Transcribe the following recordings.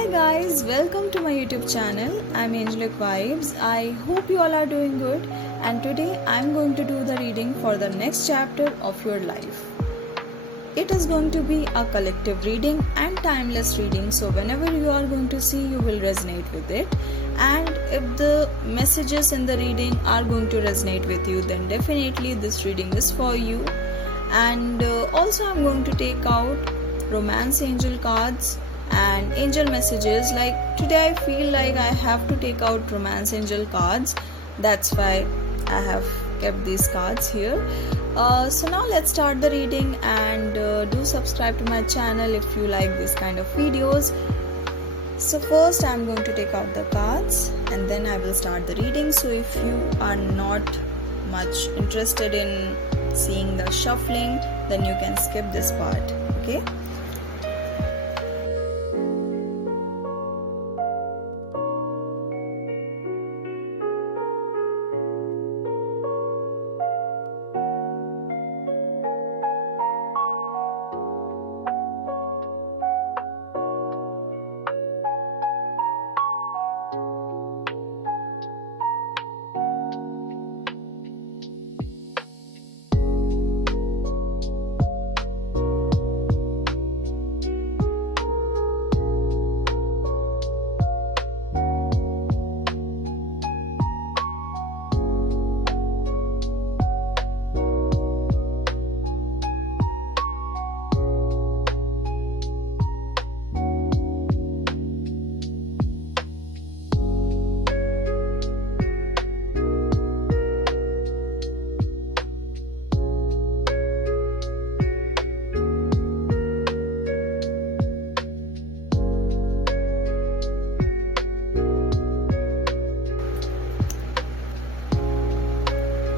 Hi guys, welcome to my YouTube channel. I'm Angelic Vibes. I hope you all are doing good, and today I'm going to do the reading for the next chapter of your life. It is going to be a collective reading and timeless reading, so whenever you are going to see, you will resonate with it. And if the messages in the reading are going to resonate with you, then definitely this reading is for you. And also, I'm going to take out romance angel cards and angel messages. Like today I feel like I have to take out romance angel cards, that's why I have kept these cards here. So now let's start the reading, and do subscribe to my channel if you like this kind of videos. So first I'm going to take out the cards and then I will start the reading. So if you are not much interested in seeing the shuffling, then you can skip this part, okay?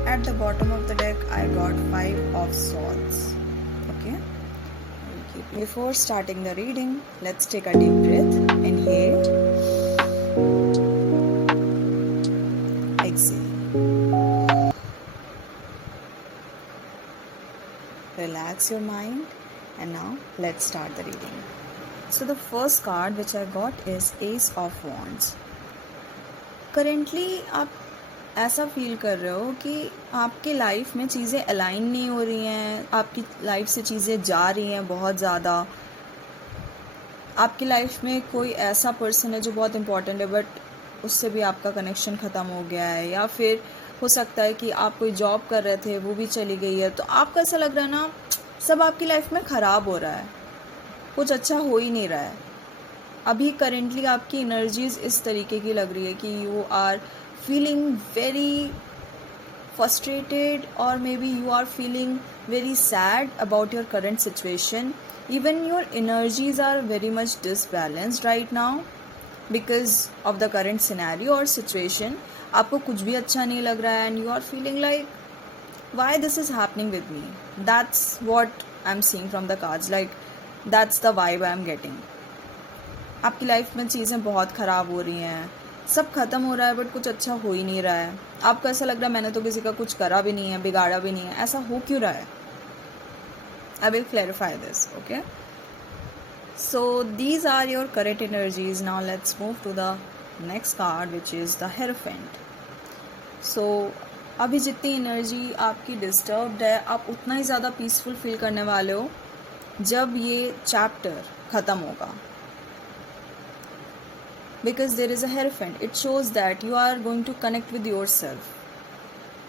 At the bottom of the deck I got 5 of swords, okay? Before starting the reading, let's take a deep breath. Inhale, exhale. Relax your mind, and now let's start the reading. So the first card which I got is Ace of Wands. Currently आप ऐसा feel कर रहे हो कि आपके life में चीज़ें align नहीं हो रही हैं, आपकी लाइफ से चीज़ें जा रही हैं बहुत ज़्यादा. आपकी लाइफ में कोई ऐसा पर्सन है जो बहुत इम्पॉर्टेंट है, बट उससे भी आपका कनेक्शन ख़त्म हो गया है. या फिर हो सकता है कि आप कोई जॉब कर रहे थे, वो भी चली गई है. तो आपको ऐसा लग रहा है ना, सब आपकी लाइफ में ख़राब हो रहा है, कुछ अच्छा हो ही नहीं रहा है. अभी करेंटली आपकी एनर्जीज इस तरीके की लग रही है कि you are feeling very frustrated, or maybe you are feeling very sad about your current situation. Even your energies are very much disbalanced right now because of the current scenario or situation. आपको कुछ भी अच्छा नहीं लग रहा है, and you are feeling like why this is happening with me. That's what I'm seeing from the cards. Like that's the vibe I'm getting. आपकी life में चीज़ें बहुत ख़राब हो रही हैं, सब खत्म हो रहा है, बट कुछ अच्छा हो ही नहीं रहा है. आपको ऐसा लग रहा है मैंने तो किसी का कुछ करा भी नहीं है, बिगाड़ा भी नहीं है. ऐसा हो क्यों रहा है? I will clarify this, okay? So these are your correct energies. Now let's move to the next card which is the hierophant. So अभी जितनी एनर्जी आपकी डिस्टर्ब्ड है, आप उतना ही ज़्यादा पीसफुल फील करने वाले हो जब ये चैप्टर ख़त्म होगा. Because there is a Hierophant, it shows that you are going to connect with yourself.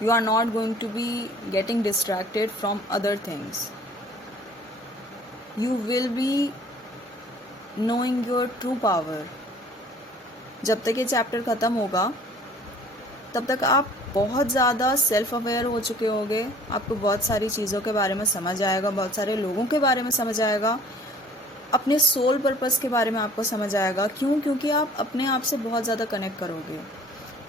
You are not going to be getting distracted from other things. You will be knowing your true power. जब तक ये chapter ख़त्म होगा, तब तक आप बहुत ज़्यादा सेल्फ अवेयर हो चुके होंगे. आपको बहुत सारी चीज़ों के बारे में समझ आएगा, बहुत सारे लोगों के बारे में समझ आएगा, अपने सोल पर्पस के बारे में आपको समझ आएगा. क्यों? क्योंकि आप अपने आप से बहुत ज़्यादा कनेक्ट करोगे.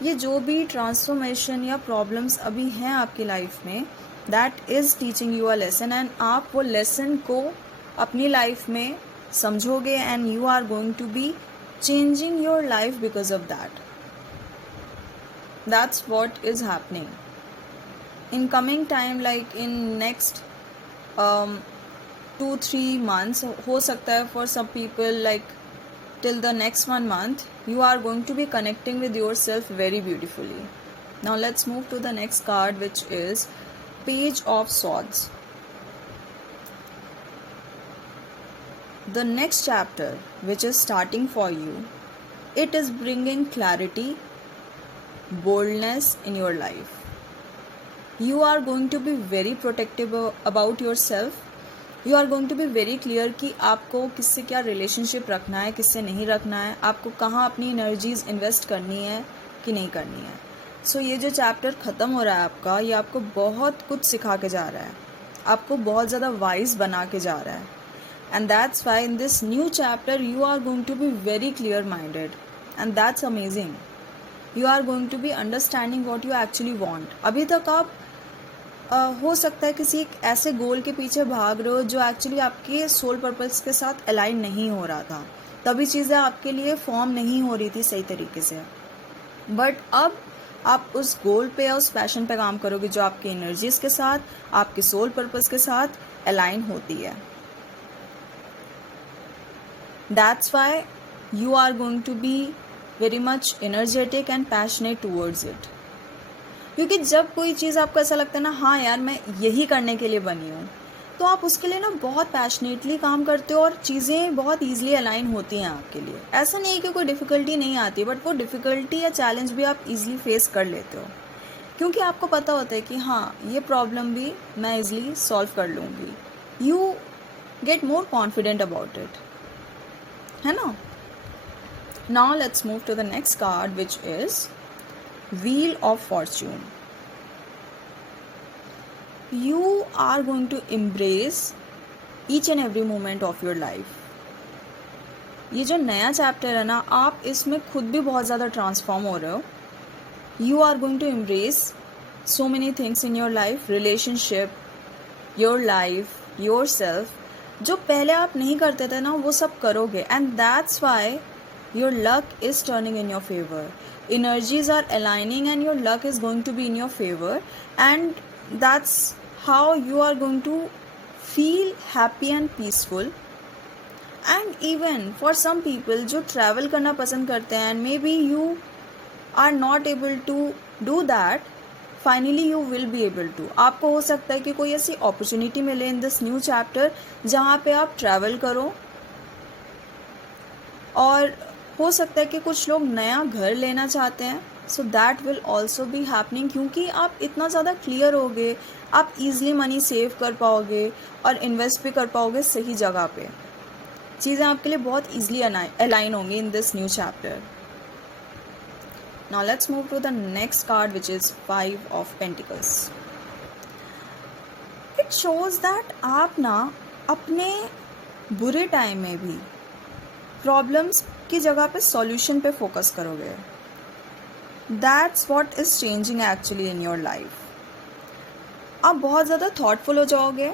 ये जो भी ट्रांसफॉर्मेशन या प्रॉब्लम्स अभी हैं आपकी लाइफ में, that is teaching you a lesson, and आप वो लेसन को अपनी लाइफ में समझोगे, and you are going to be changing your life because of that. That's what is happening in coming time. Like in next 2-3 months हो सकता है. For some people like till the next 1 month, you are going to be connecting with yourself very beautifully. Now let's move to the next card, which is Page of Swords. The next chapter, which is starting for you, it is bringing clarity, boldness in your life. You are going to be very protective about yourself. You are going to be very clear कि आपको किससे क्या relationship रखना है, किससे नहीं रखना है, आपको कहाँ अपनी एनर्जीज इन्वेस्ट करनी है कि नहीं करनी है. सो ये जो चैप्टर ख़त्म हो रहा है आपका, ये आपको बहुत कुछ सिखा के जा रहा है, आपको बहुत ज़्यादा वाइज बना के जा रहा है. And that's why in this new chapter you are going to be very clear minded, and that's amazing. You are going to be understanding what you actually want. अभी तक आप हो सकता है किसी एक ऐसे गोल के पीछे भाग रहे हो जो एक्चुअली आपके सोल पर्पस के साथ अलाइन नहीं हो रहा था, तभी चीज़ें आपके लिए फॉर्म नहीं हो रही थी सही तरीके से. बट अब आप उस गोल पे या उस पैशन पे काम करोगे जो आपकी एनर्जीज के साथ, आपके सोल पर्पस के साथ अलाइन होती है. That's why you are going to be very much energetic and passionate towards it. क्योंकि जब कोई चीज़ आपको ऐसा लगता है ना, हाँ यार मैं यही करने के लिए बनी हूँ, तो आप उसके लिए ना बहुत पैशनेटली काम करते हो और चीज़ें बहुत ईजिली अलाइन होती हैं आपके लिए. ऐसा नहीं है कि कोई डिफ़िकल्टी नहीं आती, बट वो डिफ़िकल्टी या चैलेंज भी आप ईजिली फेस कर लेते हो, क्योंकि आपको पता होता है कि हाँ ये प्रॉब्लम भी मैं ईजिली सॉल्व कर लूँगी. You get more confident about it, है ना. Now let's move to the next card, which is Wheel of Fortune. You are going to embrace each and every moment of your life. ये जो नया chapter है ना, आप इसमें खुद भी बहुत ज़्यादा ट्रांसफॉर्म हो रहे हो. You are going to embrace so many things in your life, relationship, your life, yourself. जो पहले आप नहीं करते थे ना, वो सब करोगे. And that's why your luck is turning in your favor. Energies are aligning and your luck is going to be in your favor, and that's how you are going to feel happy and peaceful. And even for some people जो travel करना पसंद करते हैं, and maybe you are not able to do that, finally you will be able to. आपको हो सकता है कि कोई ऐसी opportunity मिले in this new chapter जहाँ पे आप travel करो, और हो सकता है कि कुछ लोग नया घर लेना चाहते हैं. सो that will also be happening, क्योंकि आप इतना ज़्यादा क्लियर होगे, आप ईजिली मनी सेव कर पाओगे और इन्वेस्ट भी कर पाओगे सही जगह पे. चीज़ें आपके लिए बहुत ईजिली अलाइन होंगी in this new chapter. Now let's move to the next card, which is 5 of Pentacles. It shows that आप ना अपने बुरे टाइम में भी प्रॉब्लम्स की जगह पे सॉल्यूशन पे फोकस करोगे. That's what is changing actually in your life. आप बहुत ज़्यादा थॉटफुल हो जाओगे,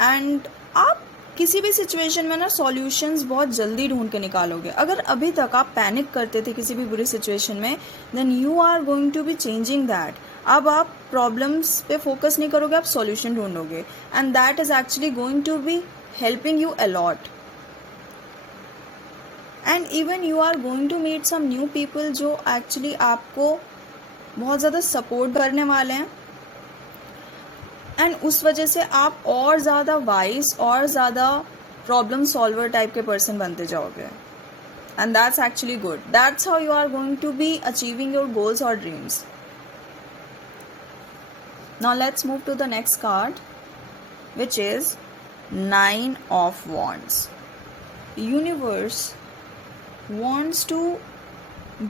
एंड आप किसी भी सिचुएशन में ना सॉल्यूशंस बहुत जल्दी ढूंढ के निकालोगे. अगर अभी तक आप पैनिक करते थे किसी भी बुरी सिचुएशन में, then you are going to be changing that. अब आप प्रॉब्लम्स पे फोकस नहीं करोगे, आप सॉल्यूशन ढूंढोगे, and that is actually going to be helping you a lot. And even you are going to meet some new people जो actually आपको बहुत ज़्यादा सपोर्ट करने वाले हैं, एंड उस वजह से आप और ज़्यादा वाइज और ज़्यादा प्रॉब्लम सॉल्वर टाइप के पर्सन बनते जाओगे. And that's actually good. That's how you are going to be achieving your goals और dreams. Now let's move to the next card, which is 9 of Wands. Universe wants to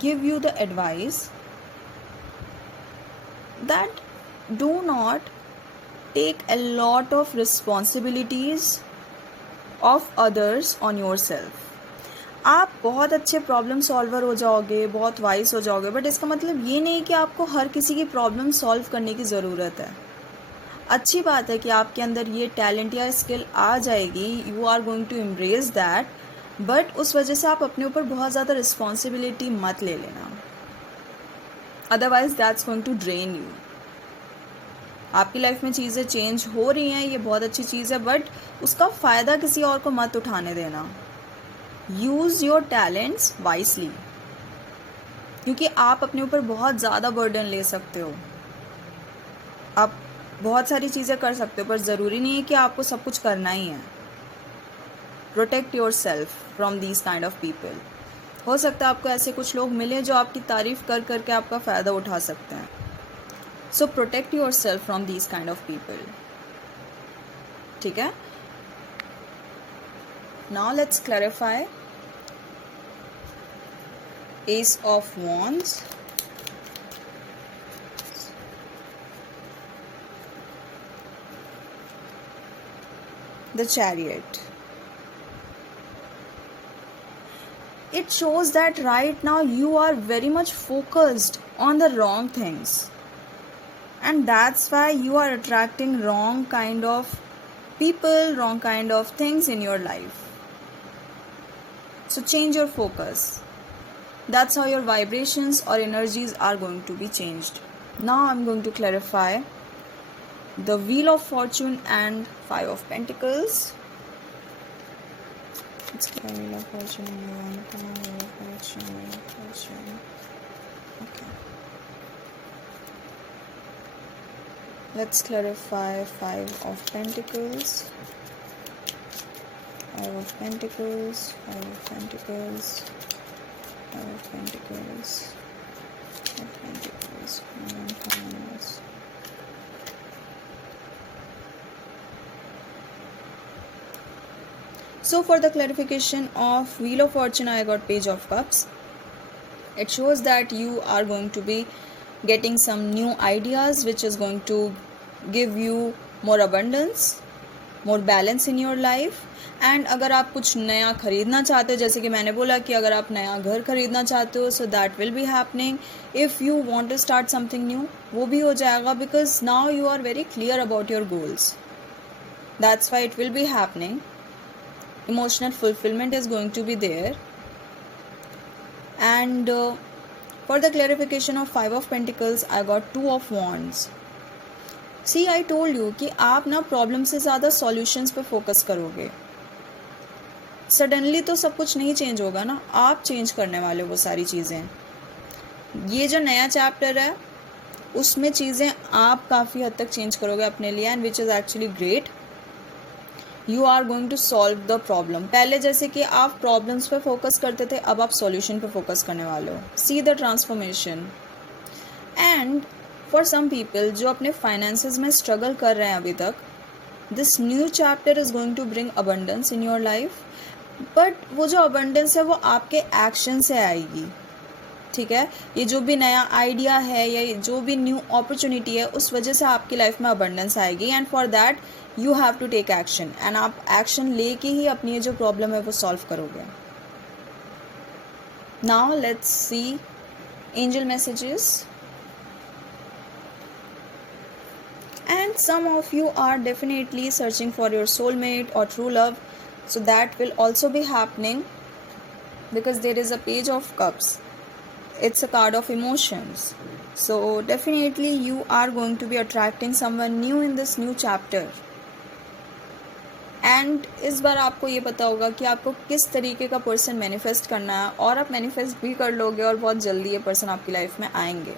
give you the advice that do not take a lot of responsibilities of others on yourself. आप बहुत अच्छे problem solver हो जाओगे, बहुत wise हो जाओगे, but इसका मतलब ये नहीं कि आपको हर किसी की प्रॉब्लम सॉल्व करने की ज़रूरत है. अच्छी बात है कि आपके अंदर ये टैलेंट या स्किल आ जाएगी, you are going to embrace that, but उस वजह से आप अपने ऊपर बहुत ज़्यादा रिस्पॉन्सिबिलिटी मत ले लेना, otherwise that's going to drain you. आपकी लाइफ में चीज़ें चेंज हो रही हैं, ये बहुत अच्छी चीज़ है, बट उसका फ़ायदा किसी और को मत उठाने देना. यूज़ योर टैलेंट्स वाइसली, क्योंकि आप अपने ऊपर बहुत ज़्यादा बर्डन ले सकते हो। आप बहुत सारी चीज़ें कर सकते हो, पर ज़रूरी नहीं है कि आपको सब कुछ करना ही है। Protect yourself from these kind of people. हो सकता है आपको ऐसे कुछ लोग मिले जो आपकी तारीफ़ कर करके आपका फ़ायदा उठा सकते हैं। So protect yourself from these kind of people, ठीक है। Now let's clarify Ace of Wands, the Chariot. It shows that right now you are very much focused on the wrong things, and that's why you are attracting wrong kind of people, wrong kind of things in your life. So change your focus. That's how your vibrations or energies are going to be changed. Now I'm going to clarify the Wheel of Fortune and Five of Pentacles. Let's get a Wheel of Fortune. Wheel of Fortune, Wheel of Fortune. Okay. Let's clarify Five of Pentacles. Five of Pentacles. Five of Pentacles. Five of Pentacles. Five of Pentacles. So for the clarification of Wheel of Fortune, I got Page of Cups. It shows that you are going to be getting some new ideas which is going to give you more abundance, more balance in your life. And अगर आप कुछ नया ख़रीदना चाहते हो, जैसे कि मैंने बोला कि अगर आप नया घर ख़रीदना चाहते हो, so that will be happening. If you want to start something new, वो भी हो जाएगा, because now you are very clear about your goals. That's why it will be happening. Emotional fulfillment is going to be there. And for the clarification of Five of Pentacles, I got Two of Wands. See, I told you कि आप ना problem से ज़्यादा solutions पे focus करोगे. Suddenly तो सब कुछ नहीं चेंज होगा ना, आप चेंज करने वाले हो वो सारी चीज़ें. ये जो नया चैप्टर है उसमें चीज़ें आप काफ़ी हद तक चेंज करोगे अपने लिए, and which is actually great. You are going to solve the problem. पहले जैसे कि आप प्रॉब्लम्स पे फोकस करते थे, अब आप सॉल्यूशन पे फोकस करने वाले हो. See the transformation. And for some people जो अपने फाइनेंसेस में स्ट्रगल कर रहे हैं अभी तक, this new chapter is going to bring abundance in your life. But वो जो अबंडेंस है वो आपके एक्शन से आएगी, ठीक है. ये जो भी नया आइडिया है या जो भी न्यू अपॉर्चुनिटी है, उस वजह से आपकी लाइफ में अबंडेंस आएगी. And for that you have to take action, and आप एक्शन लेके ही अपनी ये जो प्रॉब्लम है वो सॉल्व करोगे. Now let's see angel messages. And some of you are definitely searching for your soulmate और true love, so that will also be happening because there is a Page of Cups. It's a card of emotions. So definitely you are going to be attracting someone new in this new chapter. And इस बार आपको ये पता होगा कि आपको किस तरीके का पर्सन मैनिफेस्ट करना है, और आप मैनिफेस्ट भी कर लोगे और बहुत जल्दी ये पर्सन आपकी लाइफ में आएंगे.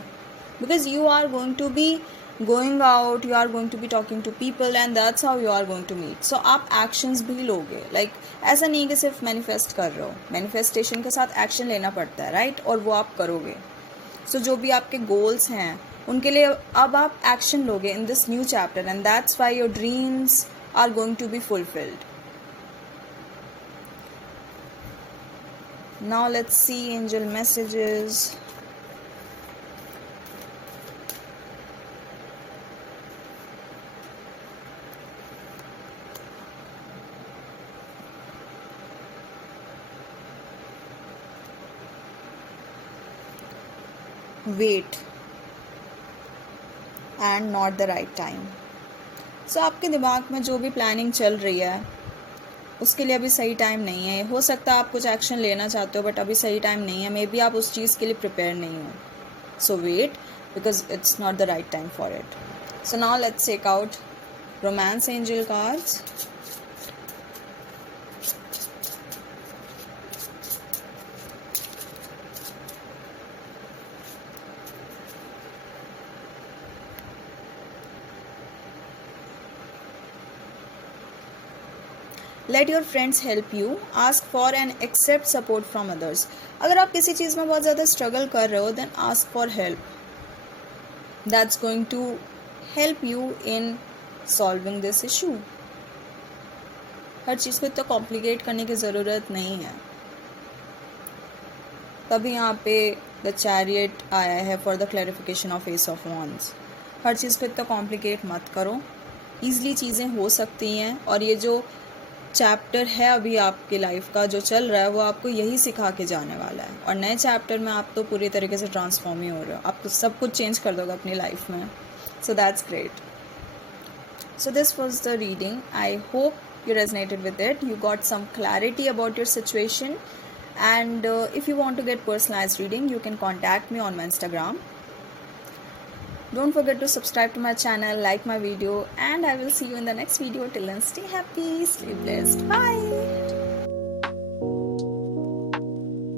Because you are going to be going out, you are going to be talking to people, and that's how you are going to meet. So आप एक्शंस भी लोगे. लाइक ऐसा नहीं कि सिर्फ मैनिफेस्ट कर रहे हो, मैनिफेस्टेशन के साथ एक्शन लेना पड़ता है, राइट? और वो आप करोगे. सो जो भी आपके गोल्स हैं उनके लिए अब आप एक्शन लोगे इन this new chapter, and that's why your dreams are going to be fulfilled. Now let's see angel messages. Wait and not the right time. सो आपके दिमाग में जो भी प्लानिंग चल रही है उसके लिए अभी सही टाइम नहीं है. हो सकता है आप कुछ एक्शन लेना चाहते हो, बट अभी सही टाइम नहीं है. मे बी आप उस चीज़ के लिए प्रिपेयर नहीं हो. So wait, because it's not the right time for it. So now let's take out romance angel cards. Let your friends help you, ask for and accept support from others. अगर आप किसी चीज़ में बहुत ज़्यादा struggle कर रहे हो, then ask for help, that's going to help you in solving this issue. हर चीज़ को इतना कॉम्प्लिकेट करने की ज़रूरत नहीं है। तभी यहाँ पे द चैरियट आया है for the clarification of ace of wands. हर चीज़ को इतना कॉम्प्लिकेट मत करो, ईज़िली चीज़ें हो सकती हैं। और ये जो चैप्टर है अभी आपकी लाइफ का जो चल रहा है, वो आपको यही सिखा के जाने वाला है। और नए चैप्टर में आप तो पूरी तरीके से ट्रांसफॉर्म ही हो रहे हो, आप तो सब कुछ चेंज कर दोगे अपनी लाइफ में। So that's great. So this was the reading. I hope you resonated with it. You got some clarity about your situation. And if you want to get personalized reading, you can contact me on my Instagram. Don't forget to subscribe to my channel, like my video, and I will see you in the next video. Till then, stay happy, stay blessed. Bye.